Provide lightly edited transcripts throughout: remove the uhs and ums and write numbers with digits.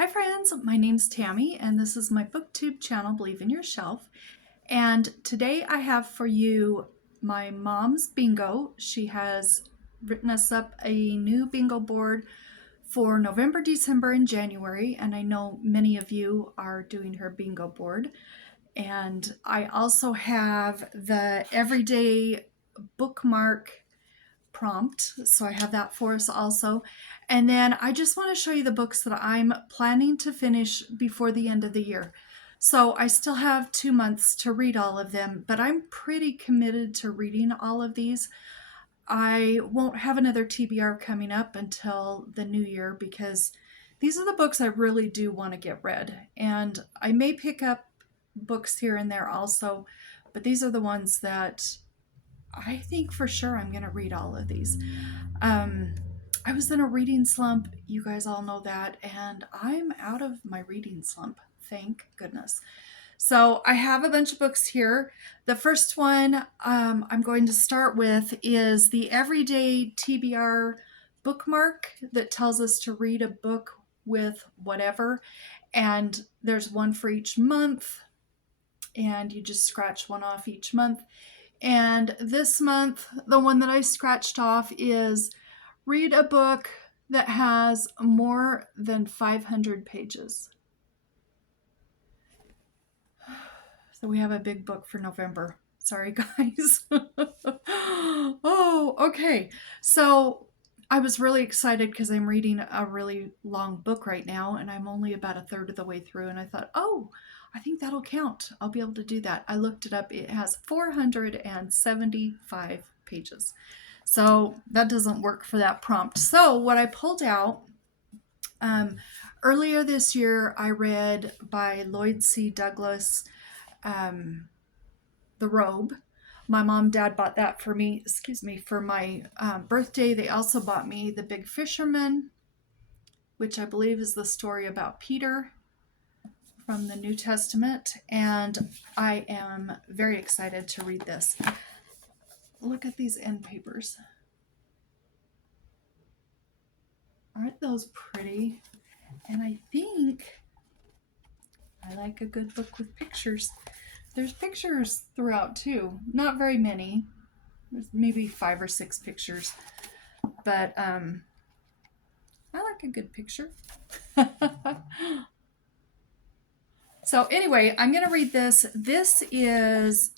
Hi friends, my name's Tammy and this is my booktube channel, Believe in Your Shelf. And today I have for you my mom's bingo. She has written us up a new bingo board for November, December, and January. And I know many of you are doing her bingo board. And I also have the everyday bookmark prompt, so I have that for us also. And then I just want to show you the books that I'm planning to finish before the end of the year. So I still have 2 months to read all of them, but I'm pretty committed to reading all of these. I won't have another TBR coming up until the new year because these are the books I really do want to get read. And I may pick up books here and there also, but these are the ones that I think for sure I'm going to read all of these. I was in a reading slump. You guys all know that. And I'm out of my reading slump. Thank goodness. So I have a bunch of books here. The first one I'm going to start with is the Everyday TBR bookmark that tells us to read a book with whatever. And there's one for each month. And you just scratch one off each month. And this month, the one that I scratched off is read a book that has more than 500 pages. So we have a big book for November. Sorry, guys. Oh, okay. So I was really excited because I'm reading a really long book right now, and I'm only about a third of the way through, and I thought, oh, I think that'll count. I'll be able to do that. I looked it up. It has 475 pages. So that doesn't work for that prompt. So what I pulled out, earlier this year, I read by Lloyd C. Douglas, The Robe. My mom and dad bought that for me, for my birthday. They also bought me The Big Fisherman, which I believe is the story about Peter from the New Testament, and I am very excited to read this. Look at these end papers. Aren't those pretty? And I think I like a good book with pictures. There's pictures throughout too. Not very many. There's maybe 5 or 6 pictures. But I like a good picture. So anyway, I'm going to read this. This is,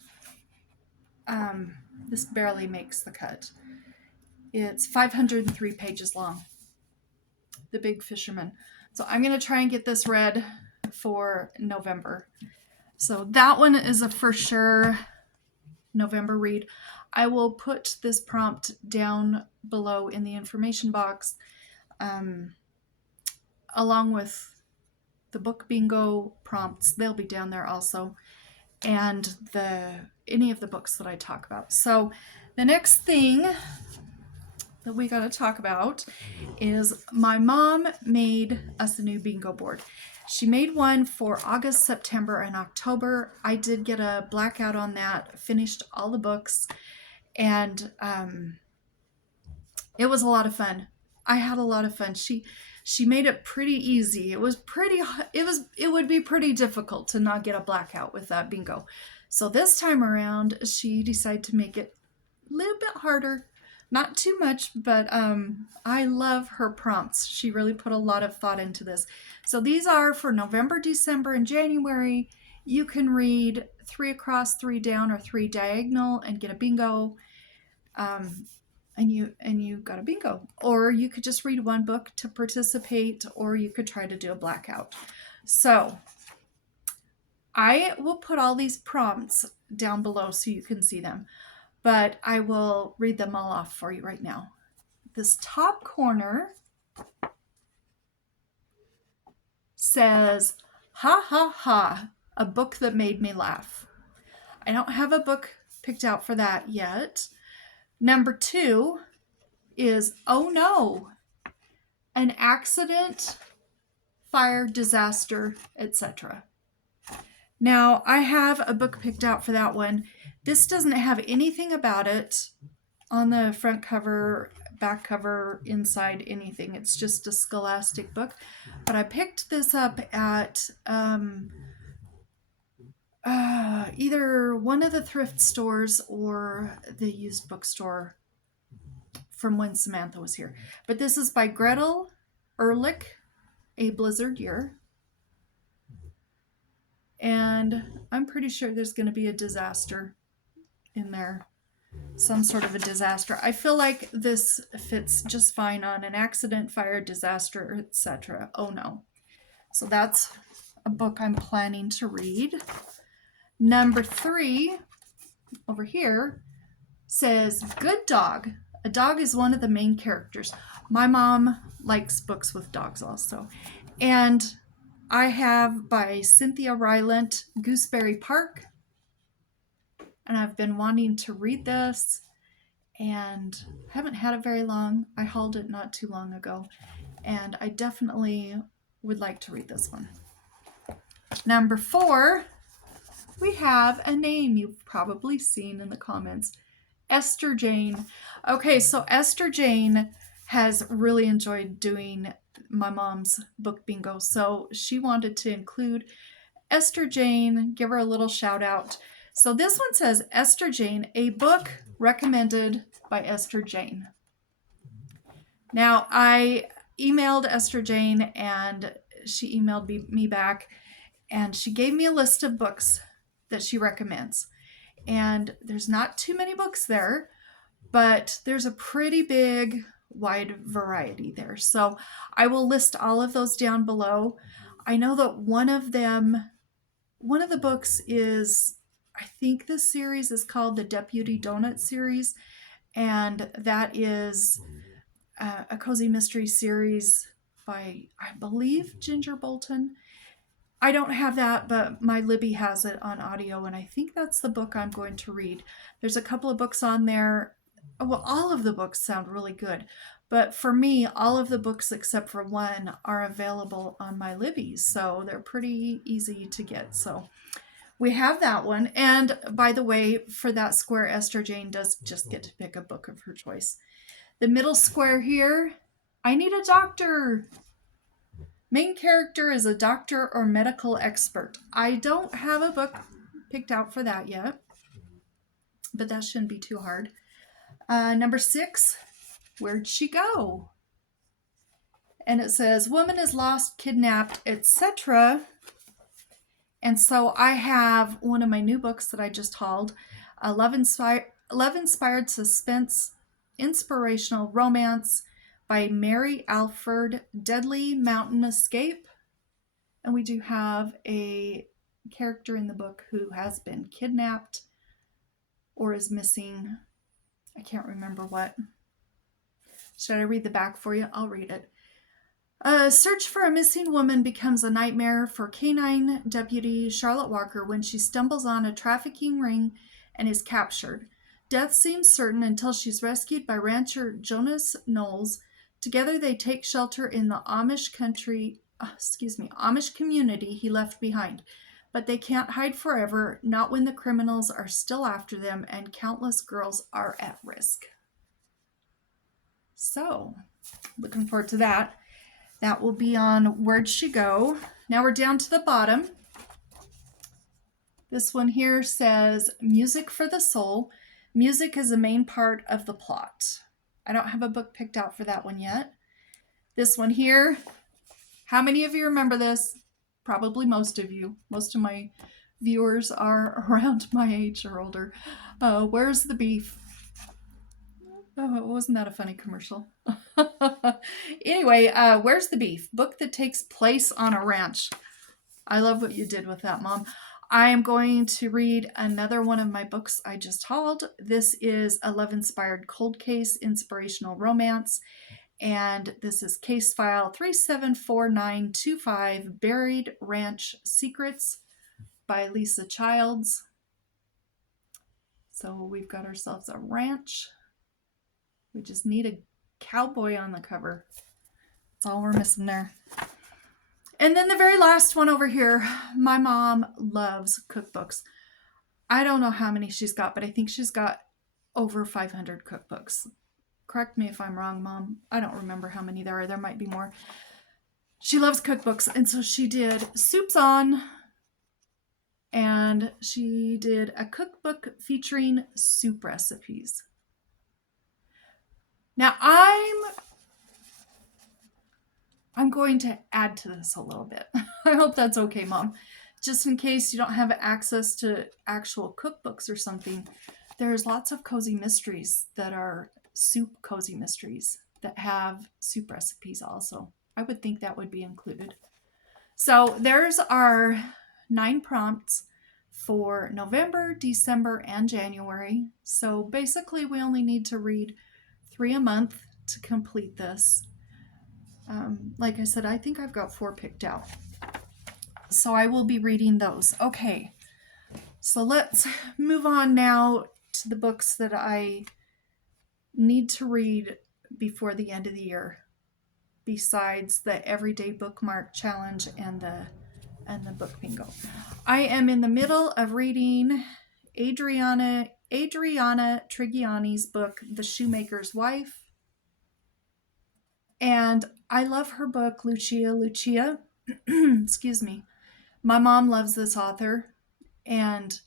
this barely makes the cut. It's 503 pages long. The Big Fisherman. So I'm going to try and get this read for November. So that one is a for sure November read. I will put this prompt down below in the information box, along with the book bingo prompts. They'll be down there also, and any of the books that I talk about. So the next thing that we got to talk about is my mom made us a new bingo board. She made one for August, September, and October. I did get a blackout on that, finished all the books, and it was a lot of fun. I had a lot of fun. She made it pretty easy. It would be pretty difficult to not get a blackout with that bingo. So this time around, she decided to make it a little bit harder. Not too much, but I love her prompts. She really put a lot of thought into this. So these are for November, December, and January. You can read 3 across, 3 down, or 3 diagonal and get a bingo. And you got a bingo. Or you could just read one book to participate, or you could try to do a blackout. So I will put all these prompts down below so you can see them, but I will read them all off for you right now. This top corner says, ha ha ha, a book that made me laugh. I don't have a book picked out for that yet. Number 2 is, oh no, an accident, fire, disaster, etc. Now, I have a book picked out for that one. This doesn't have anything about it on the front cover, back cover, inside, anything. It's just a Scholastic book. But I picked this up at either one of the thrift stores or the used bookstore from when Samantha was here. But this is by Gretel, Ehrlich, A Blizzard Year. And I'm pretty sure there's going to be a disaster in there. Some sort of a disaster. I feel like this fits just fine on an accident, fire, disaster, etc. Oh no. So that's a book I'm planning to read. Number 3 over here says Good Dog. A dog is one of the main characters. My mom likes books with dogs also. And I have by Cynthia Rylant, Gooseberry Park. And I've been wanting to read this and haven't had it very long. I hauled it not too long ago. And I definitely would like to read this one. Number 4, we have a name you've probably seen in the comments. Esther Jane. Okay, so Esther Jane has really enjoyed doing my mom's book bingo. So she wanted to include Esther Jane, give her a little shout out. So this one says Esther Jane, a book recommended by Esther Jane. Now, I emailed Esther Jane and she emailed me back and she gave me a list of books that she recommends. And there's not too many books there, but there's a pretty big, wide variety there. So I will list all of those down below. I know that one of the books is, I think the series is called the Deputy Donut series, and that is a cozy mystery series by, I believe, Ginger Bolton. I don't have that, but my Libby has it on audio, and I think that's the book I'm going to read. There's a couple of books on there. Well, all of the books sound really good, but for me, all of the books except for one are available on my Libby, so they're pretty easy to get. So we have that one. And by the way, for that square, Esther Jane does just get to pick a book of her choice. The middle square here, I need a doctor. Main character is a doctor or medical expert. I don't have a book picked out for that yet, but that shouldn't be too hard. Number 6, where'd she go? And it says, woman is lost, kidnapped, etc. And so I have one of my new books that I just hauled, Love Inspired Suspense, Inspirational Romance by Mary Alford, Deadly Mountain Escape. And we do have a character in the book who has been kidnapped or is missing. I can't remember what. Should I read the back for you? I'll read it. A search for a missing woman becomes a nightmare for Canine Deputy Charlotte Walker when she stumbles on a trafficking ring and is captured. Death seems certain until she's rescued by rancher Jonas Knowles. Together they take shelter in the Amish community he left behind. But they can't hide forever, not when the criminals are still after them and countless girls are at risk. So, looking forward to that. That will be on Where'd She Go? Now we're down to the bottom. This one here says, Music for the Soul. Music is a main part of the plot. I don't have a book picked out for that one yet. This one here, how many of you remember this? Probably most of you. Most of my viewers are around my age or older. Where's the Beef? Oh, wasn't that a funny commercial? Anyway, Where's the Beef? Book that takes place on a ranch. I love what you did with that, Mom. I am going to read another one of my books I just hauled. This is a Love Inspired Cold Case, Inspirational Romance. And this is case file 374925, Buried Ranch Secrets by Lisa Childs. So we've got ourselves a ranch. We just need a cowboy on the cover. That's all we're missing there. And then the very last one over here, my mom loves cookbooks. I don't know how many she's got, but I think she's got over 500 cookbooks. correct me if I'm wrong, Mom. I don't remember how many there are. There might be more. She loves cookbooks, and so she did Soups On, and she did a cookbook featuring soup recipes. Now I'm going to add to this a little bit. I hope that's okay, Mom. Just in case you don't have access to actual cookbooks or something, there's lots of cozy mysteries that are soup cozy mysteries that have soup recipes also. I would think that would be included. So there's our 9 prompts for November, December, and January. So basically we only need to read 3 a month to complete this. Like I said, I think I've got 4 picked out. So I will be reading those. Okay, so let's move on now to the books that I need to read before the end of the year, besides the Everyday Bookmark Challenge and the book bingo. I am in the middle of reading Adriana Trigiani's book, The Shoemaker's Wife. And I love her book, Lucia. Excuse me. My mom loves this author, and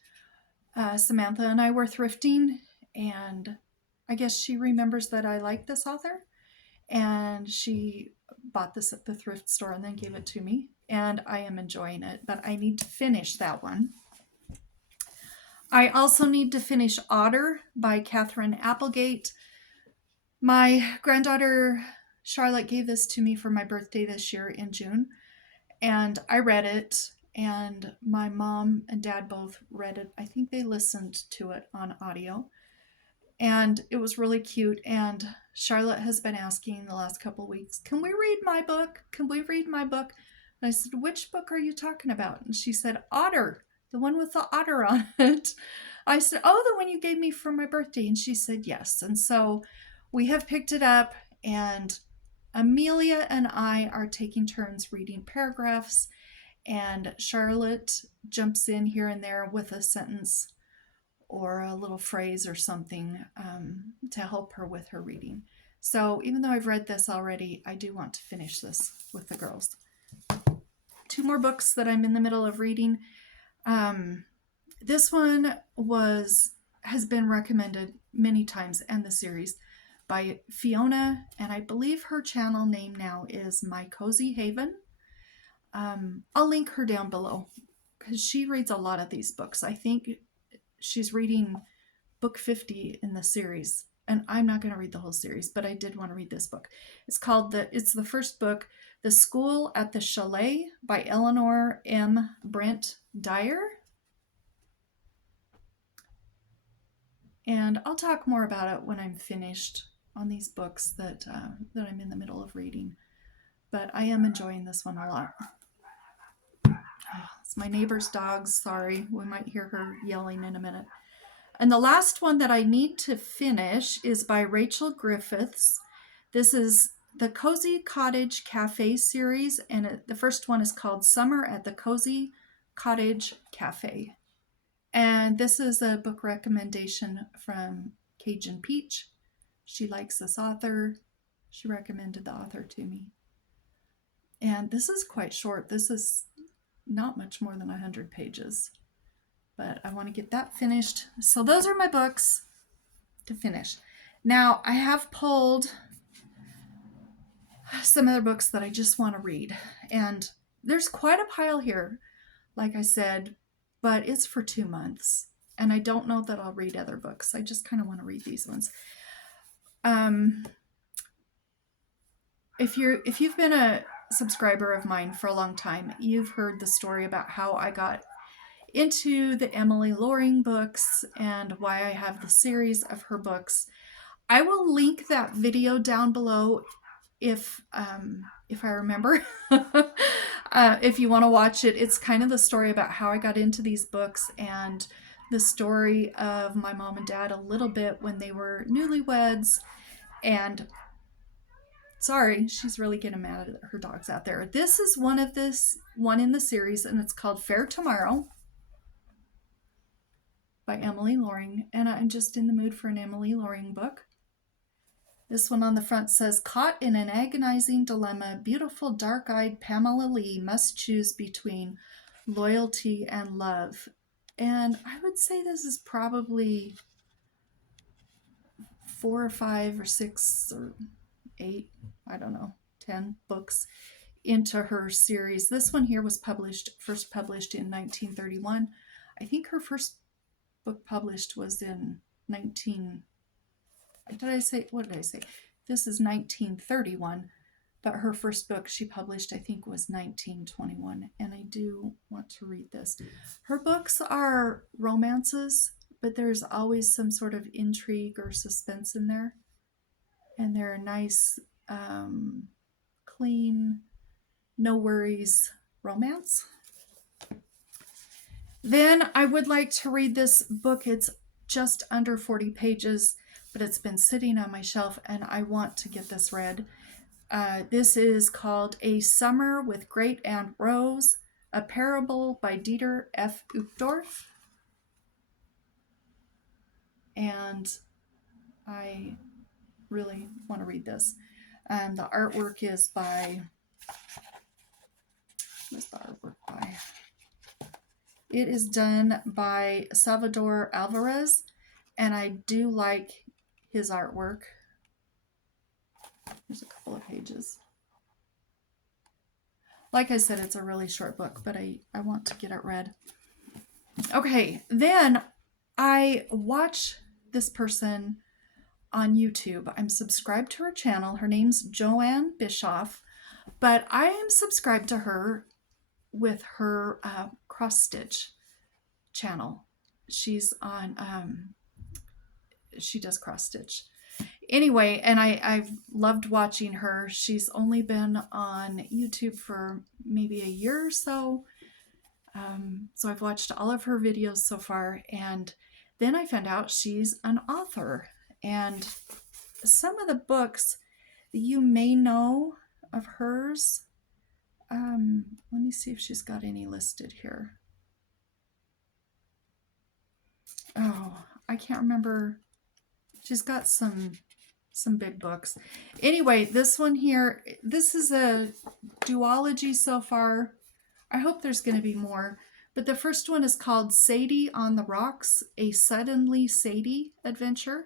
Samantha and I were thrifting, and I guess she remembers that I like this author, and she bought this at the thrift store and then gave it to me, and I am enjoying it, but I need to finish that one. I also need to finish Otter by Katherine Applegate. My granddaughter Charlotte gave this to me for my birthday this year in June, and I read it, and my mom and dad both read it. I think they listened to it on audio, and it was really cute. And Charlotte has been asking the last couple of weeks, can we read my book? Can we read my book? And I said, which book are you talking about? And she said, Otter, the one with the otter on it. I said, oh, the one you gave me for my birthday. And she said, yes. And so we have picked it up, and Amelia and I are taking turns reading paragraphs, and Charlotte jumps in here and there with a sentence or a little phrase or something to help her with her reading. So even though I've read this already, I do want to finish this with the girls. 2 more books that I'm in the middle of reading. This one has been recommended many times, and the series by Fiona, and I believe her channel name now is My Cozy Haven. I'll link her down below because she reads a lot of these books. I think she's reading book 50 in the series, and I'm not going to read the whole series, but I did want to read this book. It's the first book, The School at the Chalet by Elinor M. Brent-Dyer. And I'll talk more about it when I'm finished on these books that I'm in the middle of reading. But I am enjoying this one a lot. It's my neighbor's dog. Sorry, we might hear her yelling in a minute. And the last one that I need to finish is by Rachel Griffiths. This is the Cozy Cottage Cafe series, and the first one is called Summer at the Cozy Cottage Cafe. And this is a book recommendation from Cajun Peach. She likes this author. She recommended the author to me. And this is quite short. This is not much more than 100 pages. But I want to get that finished. So those are my books to finish. Now, I have pulled some other books that I just want to read. And there's quite a pile here, like I said, but it's for 2 months. And I don't know that I'll read other books. I just kind of want to read these ones. If you've been a subscriber of mine for a long time, you've heard the story about how I got into the Emilie Loring books and why I have the series of her books. I will link that video down below if I remember. If you want to watch it, it's kind of the story about how I got into these books and the story of my mom and dad a little bit when they were newlyweds. And sorry, she's really getting mad at her dogs out there. This is one in the series, and it's called Fair Tomorrow by Emilie Loring, and I'm just in the mood for an Emilie Loring book. This one on the front says, caught in an agonizing dilemma, beautiful dark-eyed Pamela Lee must choose between loyalty and love. And I would say this is probably 4 or 5 or 6 or 8, I don't know, 10 books into her series. This one here was first published in 1931. I think her first book published was in what did I say? This is 1931, but her first book she published, I think, was 1921, and I do want to read this. Her books are romances, but there's always some sort of intrigue or suspense in there, and they're a nice, clean, no worries romance. Then I would like to read this book. It's just under 40 pages, but it's been sitting on my shelf and I want to get this read. This is called A Summer with Great Aunt Rose, a parable by Dieter F. Uchdorf. And I really want to read this. The artwork is by, what's the artwork by? It is done by Salvador Alvarez, and I do like his artwork. There's a couple of pages. Like I said, it's a really short book, but I want to get it read. Okay, then I watch this person on YouTube. I'm subscribed to her channel. Her name's Joanne Bischof, but I am subscribed to her with her cross stitch channel. She's on, she does cross stitch. Anyway, and I've loved watching her. She's only been on YouTube for maybe a year or so. So I've watched all of her videos so far, and then I found out she's an author. And some of the books that you may know of hers, let me see if she's got any listed here. Oh, I can't remember. She's got some big books. Anyway, this one here, this is a duology so far. I hope there's going to be more. But the first one is called Sadie on the Rocks, a Suddenly Sadie adventure,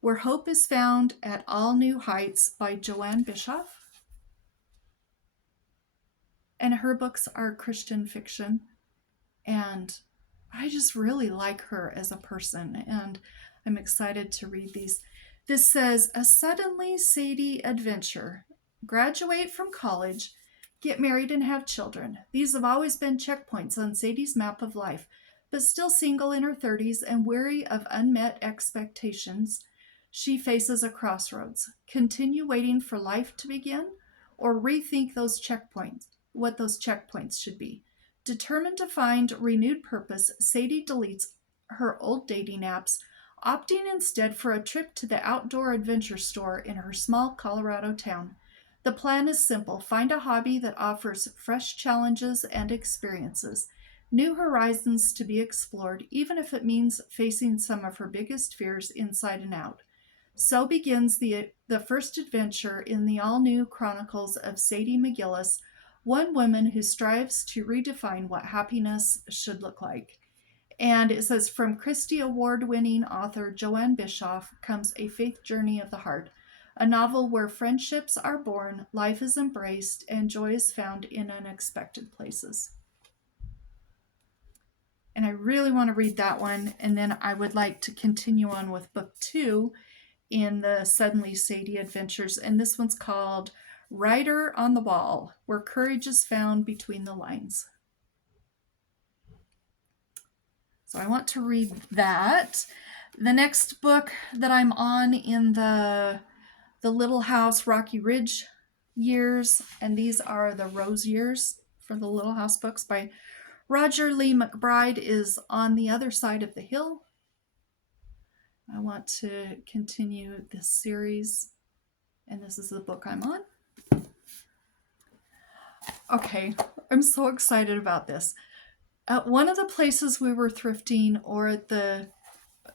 where hope is found at all new heights, by Joanne Bischof. And her books are Christian fiction. And I just really like her as a person, and I'm excited to read these. This says, a Suddenly Sadie adventure. Graduate from college, get married and have children. These have always been checkpoints on Sadie's map of life, but still single in her 30s and weary of unmet expectations, she faces a crossroads. Continue waiting for life to begin, or rethink those checkpoints, what those checkpoints should be. Determined to find renewed purpose, Sadie deletes her old dating apps, opting instead for a trip to the outdoor adventure store in her small Colorado town. The plan is simple. Find a hobby that offers fresh challenges and experiences, new horizons to be explored, even if it means facing some of her biggest fears inside and out. So begins the first adventure in the all-new chronicles of Sadie McGillis, one woman who strives to redefine what happiness should look like. And it says, from Christie Award-winning author Joanne Bischof comes A Faith Journey of the Heart, a novel where friendships are born, life is embraced, and joy is found in unexpected places. And I really want to read that one, and then I would like to continue on with book 2 in the Suddenly Sadie Adventures, and this one's called Rider on the Wall, where courage is found between the lines. So I want to read that. The next book that I'm on in the Little House Rocky Ridge years, and these are the Rose years for the Little House books by Roger Lee MacBride, is On the Other Side of the Hill. I want to continue this series, and this is the book I'm on. Okay, I'm so excited about this. At one of the places we were thrifting, or at the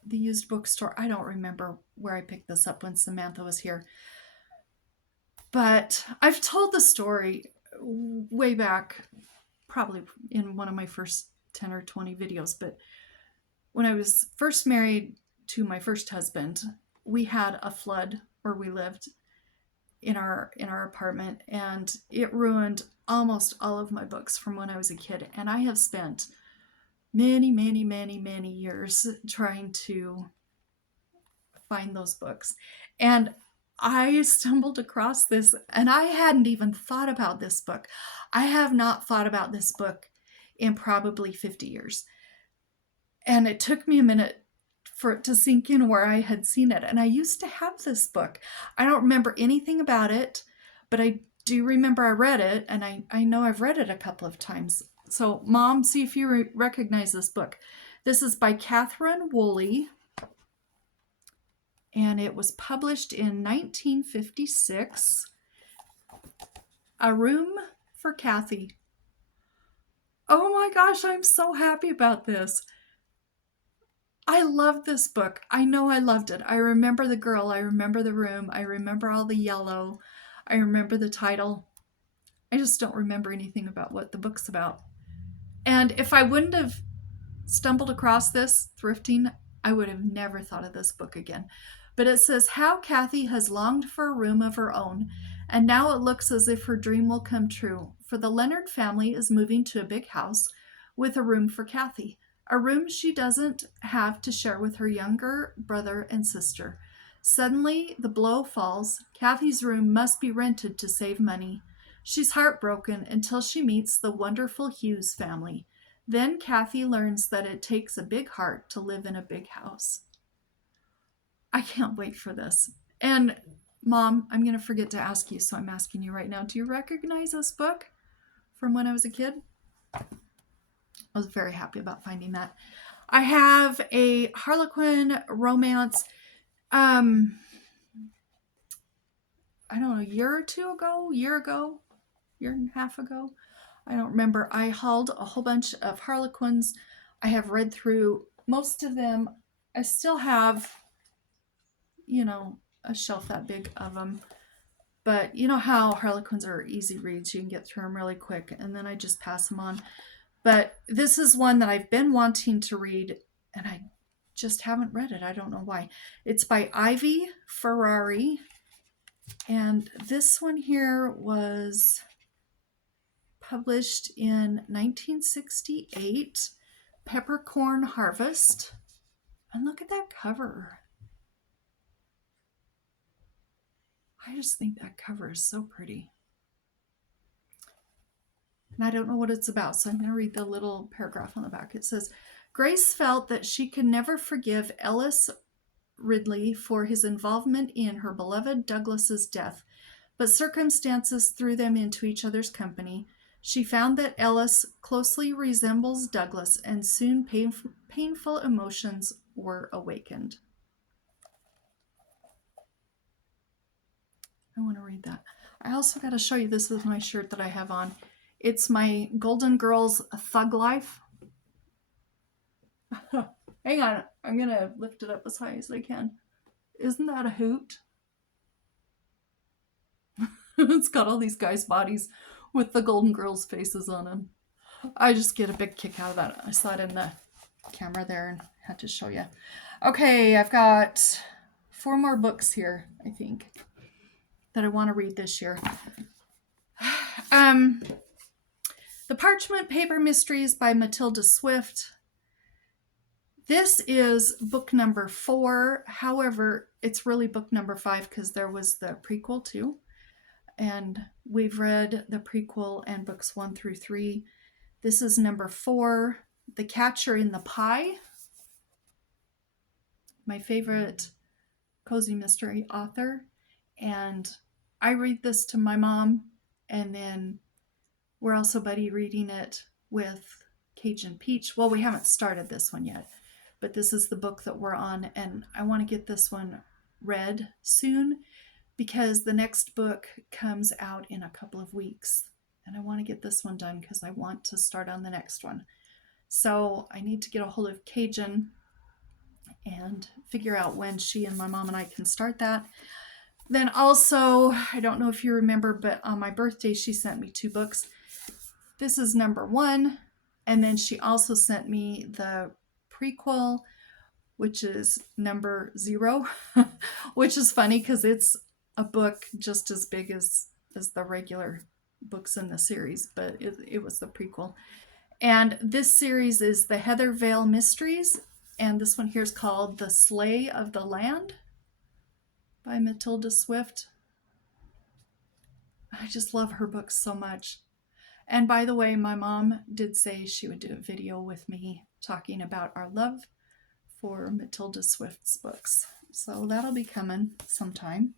the used bookstore. I don't remember where I picked this up when Samantha was here. But I've told the story way back, probably in one of my first 10 or 20 videos. But when I was first married to my first husband, we had a flood where we lived in our apartment, and it ruined almost all of my books from when I was a kid. And I have spent many, many, many, many years trying to find those books. And I stumbled across this, and I hadn't even thought about this book. I have not thought about this book in probably 50 years. And it took me a minute for it to sink in where I had seen it. And I used to have this book. I don't remember anything about it, but I do remember I read it, and I know I've read it a couple of times. So, Mom, see if you recognize this book. This is by Catherine Woolley, and it was published in 1956. A Room for Cathy. Oh my gosh, I'm so happy about this. I loved this book. I know I loved it. I remember the girl. I remember the room. I remember all the yellow. I remember the title. I just don't remember anything about what the book's about. And if I wouldn't have stumbled across this thrifting, I would have never thought of this book again. But it says, how Cathy has longed for a room of her own, and now it looks as if her dream will come true, for the Leonard family is moving to a big house with a room for Cathy. A room she doesn't have to share with her younger brother and sister. Suddenly, the blow falls. Cathy's room must be rented to save money. She's heartbroken until she meets the wonderful Hughes family. Then Cathy learns that it takes a big heart to live in a big house. I can't wait for this. And Mom, I'm going to forget to ask you, so I'm asking you right now. Do you recognize this book from when I was a kid? I was very happy about finding that. I have a Harlequin romance, I don't know, year and a half ago. I don't remember. I hauled a whole bunch of Harlequins. I have read through most of them. I still have, a shelf that big of them. But you know how Harlequins are easy reads. You can get through them really quick, and then I just pass them on. But this is one that I've been wanting to read, and I just haven't read it. I don't know why. It's by Ivy Ferrari, and this one here was published in 1968, Peppercorn Harvest. And look at that cover. I just think that cover is so pretty. And I don't know what it's about, so I'm going to read the little paragraph on the back. It says, Grace felt that she could never forgive Ellis Ridley for his involvement in her beloved Douglas's death, but circumstances threw them into each other's company. She found that Ellis closely resembles Douglas, and soon painful emotions were awakened. I want to read that. I also got to show you, this is my shirt that I have on. It's my Golden Girls Thug Life. Hang on, I'm going to lift it up as high as I can. Isn't that a hoot? It's got all these guys' bodies with the Golden Girls faces on them. I just get a big kick out of that. I saw it in the camera there and had to show you. Okay, I've got 4 more books here, I think, that I want to read this year. The Parchment Paper Mysteries by Matilda Swift. This is book number 4. However, it's really book number 5 because there was the prequel too. And we've read the prequel and books 1 through 3. This is number 4, The Catcher in the Pie. My favorite cozy mystery author. And I read this to my mom, and then we're also buddy reading it with Cajun Peach. Well, we haven't started this one yet, but this is the book that we're on, and I want to get this one read soon because the next book comes out in a couple of weeks, and I want to get this one done because I want to start on the next one. So I need to get a hold of Cajun and figure out when she and my mom and I can start that. Then also, I don't know if you remember, but on my birthday, she sent me 2 books. This is number 1. And then she also sent me the prequel, which is number 0, which is funny because it's a book just as big as the regular books in the series, but it was the prequel. And this series is the Heather Vale Mysteries, and this one here is called The Slay of the Land by Matilda Swift. I just love her books so much. And by the way, my mom did say she would do a video with me talking about our love for Matilda Swift's books. So that'll be coming sometime.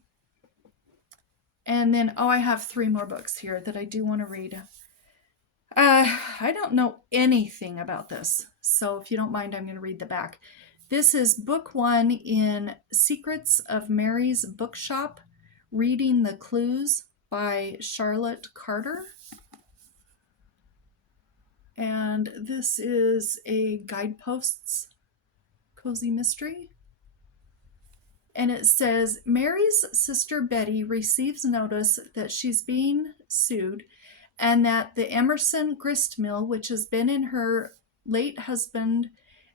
And then, I have 3 more books here that I do want to read. I don't know anything about this, so if you don't mind, I'm going to read the back. This is book 1 in Secrets of Mary's Bookshop, Reading the Clues by Charlotte Carter. And this is a Guideposts cozy mystery. And it says, Mary's sister Betty receives notice that she's being sued and that the Emerson grist mill, which has been in her late husband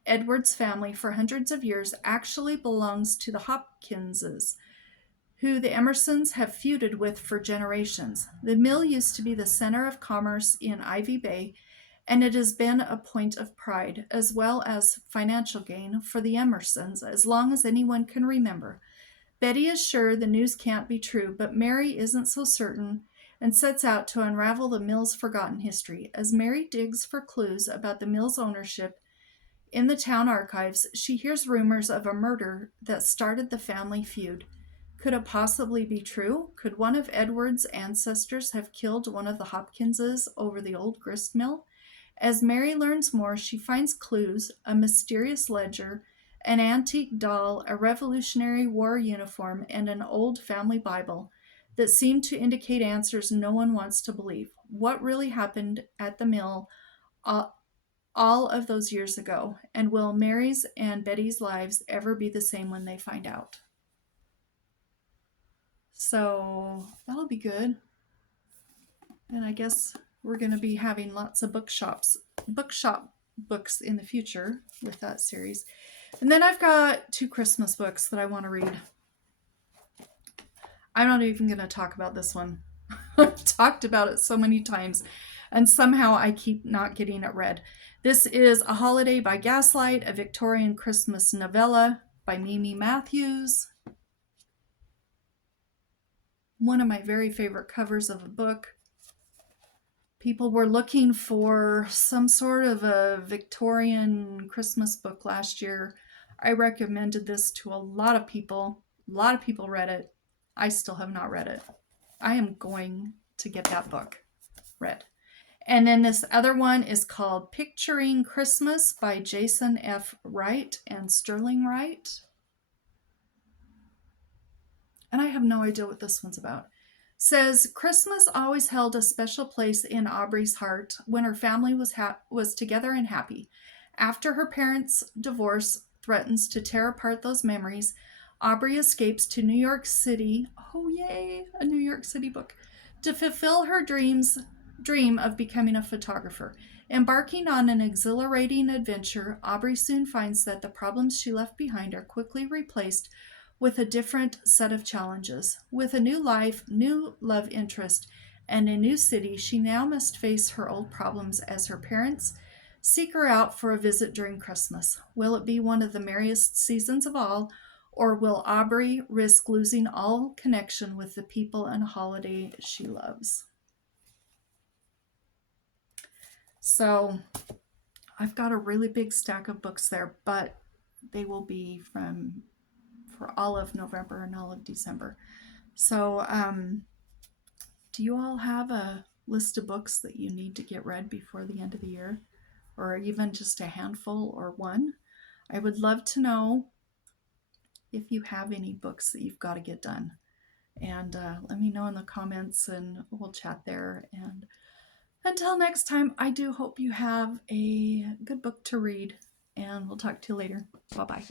Edward's family for hundreds of years, actually belongs to the Hopkinses, who the Emersons have feuded with for generations. The mill used to be the center of commerce in Ivy Bay, and it has been a point of pride, as well as financial gain, for the Emersons as long as anyone can remember. Betty is sure the news can't be true, but Mary isn't so certain and sets out to unravel the mill's forgotten history. As Mary digs for clues about the mill's ownership in the town archives, she hears rumors of a murder that started the family feud. Could it possibly be true? Could one of Edward's ancestors have killed one of the Hopkinses over the old grist mill? As Mary learns more, she finds clues, a mysterious ledger, an antique doll, a Revolutionary War uniform, and an old family Bible that seem to indicate answers no one wants to believe. What really happened at the mill all of those years ago? And will Mary's and Betty's lives ever be the same when they find out? So that'll be good. And I guess we're going to be having lots of bookshop books in the future with that series. And then I've got 2 Christmas books that I want to read. I'm not even going to talk about this one. I've talked about it so many times, and somehow I keep not getting it read. This is A Holiday by Gaslight, a Victorian Christmas novella by Mimi Matthews. One of my very favorite covers of a book. People were looking for some sort of a Victorian Christmas book last year. I recommended this to a lot of people. A lot of people read it. I still have not read it. I am going to get that book read. And then this other one is called Picturing Christmas by Jason F. Wright and Sterling Wright. And I have no idea what this one's about. Says, Christmas always held a special place in Aubrey's heart when her family was together and happy. After her parents' divorce threatens to tear apart those memories, Aubrey escapes to New York City. Oh, yay, a New York City book. To fulfill her dream of becoming a photographer. Embarking on an exhilarating adventure, Aubrey soon finds that the problems she left behind are quickly replaced with a different set of challenges. With a new life, new love interest, and a new city, she now must face her old problems as her parents seek her out for a visit during Christmas. Will it be one of the merriest seasons of all, or will Aubrey risk losing all connection with the people and holiday she loves? So I've got a really big stack of books there, but they will be for all of November and all of December. So do you all have a list of books that you need to get read before the end of the year? Or even just a handful or one? I would love to know if you have any books that you've got to get done. And let me know in the comments and we'll chat there. And until next time, I do hope you have a good book to read. And we'll talk to you later. Bye-bye.